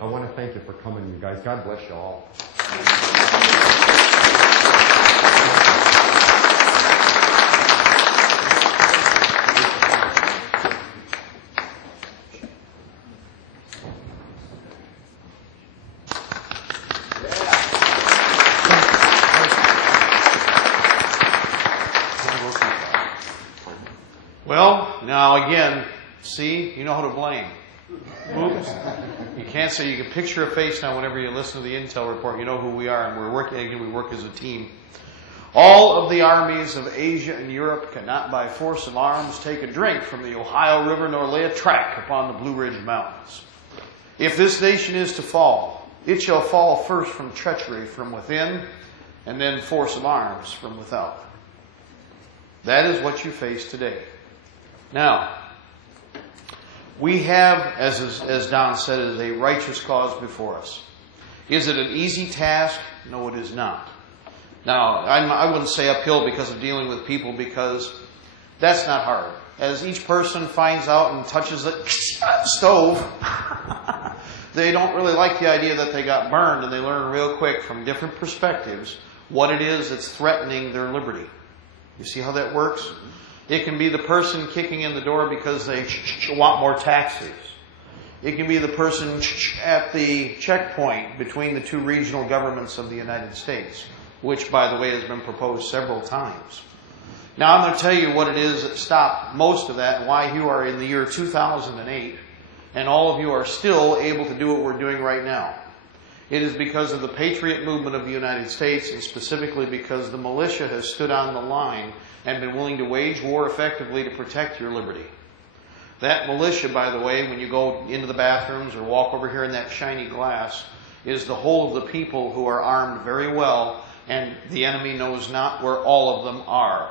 I want to thank you for coming, you guys. God bless you all. Well, now again, see, you know how to blame. Oops. You can't say, you can picture a face now whenever you listen to the intel report. You know who we are, and we're working, again, we work as a team. All of the armies of Asia and Europe cannot by force of arms take a drink from the Ohio River nor lay a track upon the Blue Ridge Mountains. If this nation is to fall, it shall fall first from treachery from within, and then force of arms from without. That is what you face today. Now, we have, as Don said, it is a righteous cause before us. Is it an easy task? No, it is not. Now, I wouldn't say uphill because of dealing with people, because that's not hard. As each person finds out and touches the stove, they don't really like the idea that they got burned, and they learn real quick from different perspectives what it is that's threatening their liberty. You see how that works? It can be the person kicking in the door because they want more taxis. It can be the person at the checkpoint between the two regional governments of the United States, which, by the way, has been proposed several times. Now, I'm going to tell you what it is that stopped most of that and why you are in the year 2008 and all of you are still able to do what we're doing right now. It is because of the patriot movement of the United States, and specifically because the militia has stood on the line and been willing to wage war effectively to protect your liberty. That militia, by the way, when you go into the bathrooms or walk over here in that shiny glass, is the whole of the people who are armed very well, and the enemy knows not where all of them are.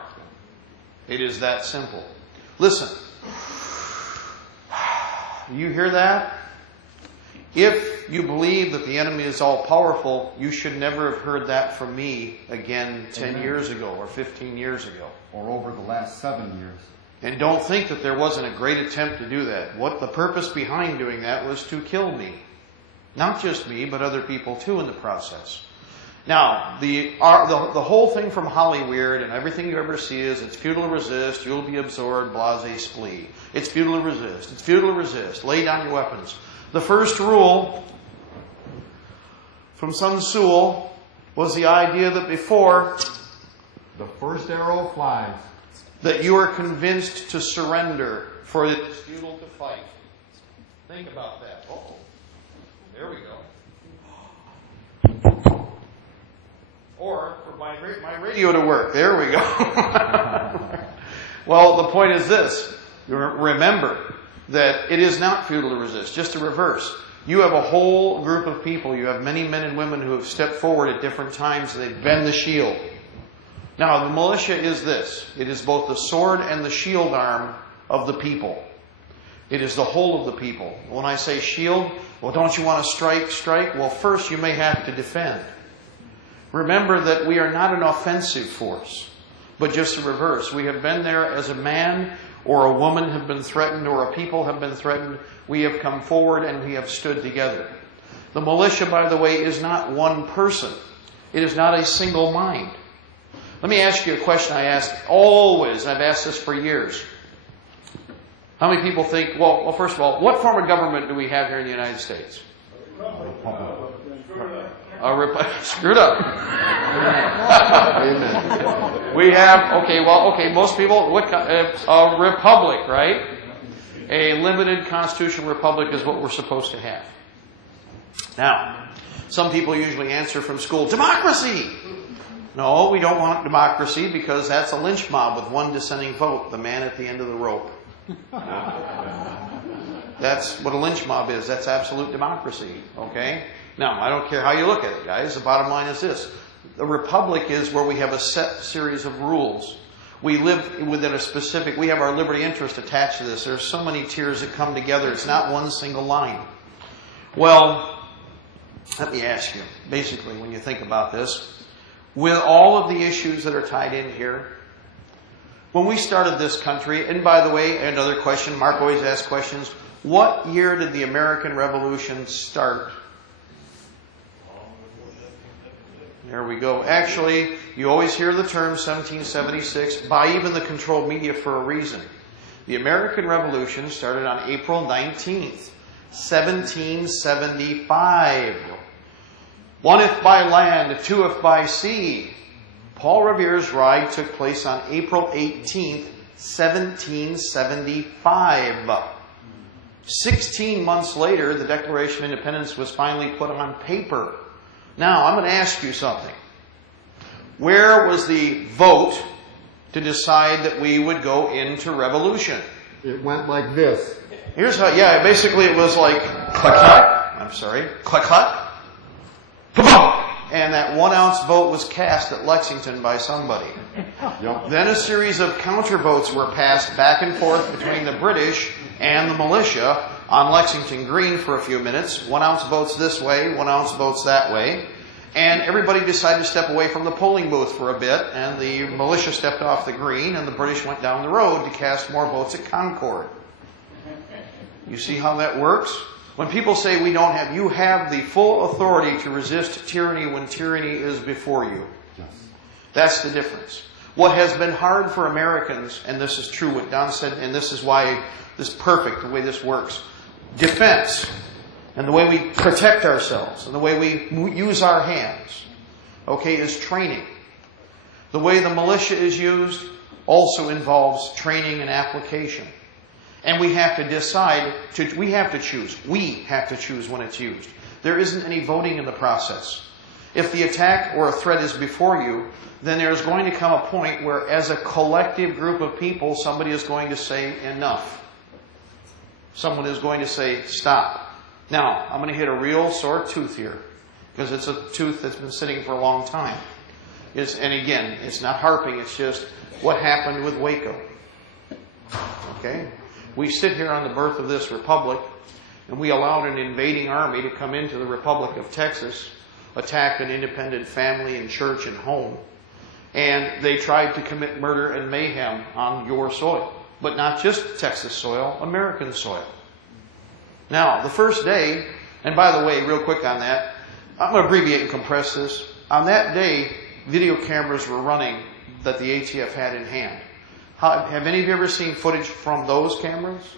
It is that simple. Listen. You hear that? If you believe that the enemy is all-powerful, you should never have heard that from me again 10 years ago or 15 years ago. Or over the last 7 years. And don't think that there wasn't a great attempt to do that. What the purpose behind doing that was to kill me. Not just me, but other people too in the process. Now, the whole thing from Hollywood and everything you ever see is it's futile to resist, you'll be absorbed, blase splee. It's futile to resist. It's futile to resist. Lay down your weapons. The first rule from Sun Tzu was the idea that before the first arrow flies, that you are convinced to surrender, for it is futile to fight. Think about that. Uh-oh. There we go. Or for my radio to work. There we go. Well, the point is this. Remember that it is not futile to resist. Just the reverse. You have a whole group of people. You have many men and women who have stepped forward at different times. They've bent the shield. Now, the militia is this. It is both the sword and the shield arm of the people. It is the whole of the people. When I say shield, well, don't you want to strike? Strike? Well, first you may have to defend. Remember that we are not an offensive force, but just the reverse. We have been there as a man or a woman have been threatened or a people have been threatened. We have come forward and we have stood together. The militia, by the way, is not one person. It is not a single mind. Let me ask you a question I ask always. I've asked this for years. How many people think, well, first of all, what form of government do we have here in the United States? Screwed up. Amen. We have, most people, a republic, right? A limited constitutional republic is what we're supposed to have. Now, some people usually answer from school, democracy! No, we don't want democracy because that's a lynch mob with one dissenting vote, the man at the end of the rope. That's what a lynch mob is. That's absolute democracy, okay? Now, I don't care how you look at it, guys. The bottom line is this. The republic is where we have a set series of rules. We live within a specific, we have our liberty interest attached to this. There's so many tiers that come together. It's not one single line. Well, let me ask you, basically, when you think about this, with all of the issues that are tied in here, when we started this country, and by the way, another question, Mark always asks questions, What year did the American Revolution start? There we go. Actually, you always hear the term 1776 by even the controlled media for a reason. The American Revolution started on April 19th, 1775. One if by land, two if by sea. Paul Revere's ride took place on April 18th, 1775. 16 months later, the Declaration of Independence was finally put on paper. Now, I'm going to ask you something. Where was the vote to decide that we would go into revolution? It went like this. Here's how, basically it was like, clack, I'm sorry, clack, clack, ba-boom! And that 1 ounce vote was cast at Lexington by somebody. Yep. Then a series of counter votes were passed back and forth between the British and the militia on Lexington Green for a few minutes. 1 ounce votes this way, 1 ounce votes that way. And everybody decided to step away from the polling booth for a bit, and the militia stepped off the green, and the British went down the road to cast more votes at Concord. You see how that works? When people say we don't have, you have the full authority to resist tyranny when tyranny is before you. Yes. That's the difference. What has been hard for Americans, and this is true what Don said, and this is why this is perfect, the way this works. Defense, and the way we protect ourselves, and the way we use our hands, is training. The way the militia is used also involves training and application. And we have to decide, we have to choose when it's used. There isn't any voting in the process. If the attack or a threat is before you, then there's going to come a point where as a collective group of people, somebody is going to say enough. Someone is going to say stop. Now, I'm going to hit a real sore tooth here, because it's a tooth that's been sitting for a long time. And again, it's not harping, it's just what happened with Waco. Okay? We sit here on the birth of this republic, and we allowed an invading army to come into the Republic of Texas, attack an independent family and church and home. And they tried to commit murder and mayhem on your soil. But not just Texas soil, American soil. Now, the first day, and by the way, real quick on that, I'm going to abbreviate and compress this. On that day, video cameras were running that the ATF had in hand. Have any of you ever seen footage from those cameras?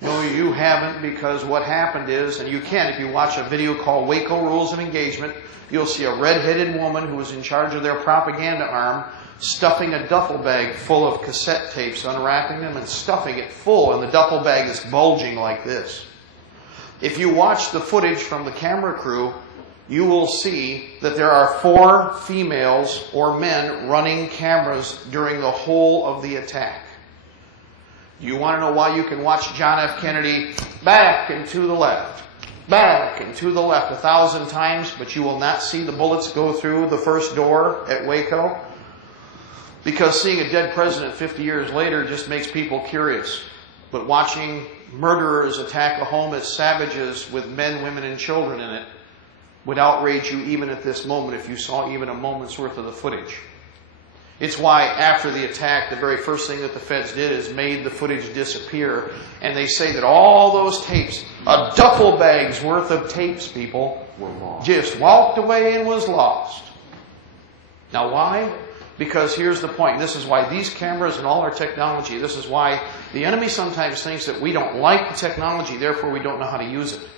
No, you haven't, because what happened is, and you can if you watch a video called Waco Rules of Engagement, you'll see a red-headed woman who was in charge of their propaganda arm stuffing a duffel bag full of cassette tapes, unwrapping them and stuffing it full, and the duffel bag is bulging like this. If you watch the footage from the camera crew, you will see that there are 4 females or men running cameras during the whole of the attack. Do you want to know why you can watch John F. Kennedy back and to the left, back and to the left 1,000 times, but you will not see the bullets go through the first door at Waco? Because seeing a dead president 50 years later just makes people curious. But watching murderers attack a home as savages with men, women, and children in it would outrage you even at this moment if you saw even a moment's worth of the footage. It's why after the attack, the very first thing that the feds did is made the footage disappear. And they say that all those tapes, a duffel bag's worth of tapes, people, Were lost. just walked away and was lost. Now why? Because here's the point. This is why these cameras and all our technology, this is why the enemy sometimes thinks that we don't like the technology, therefore we don't know how to use it.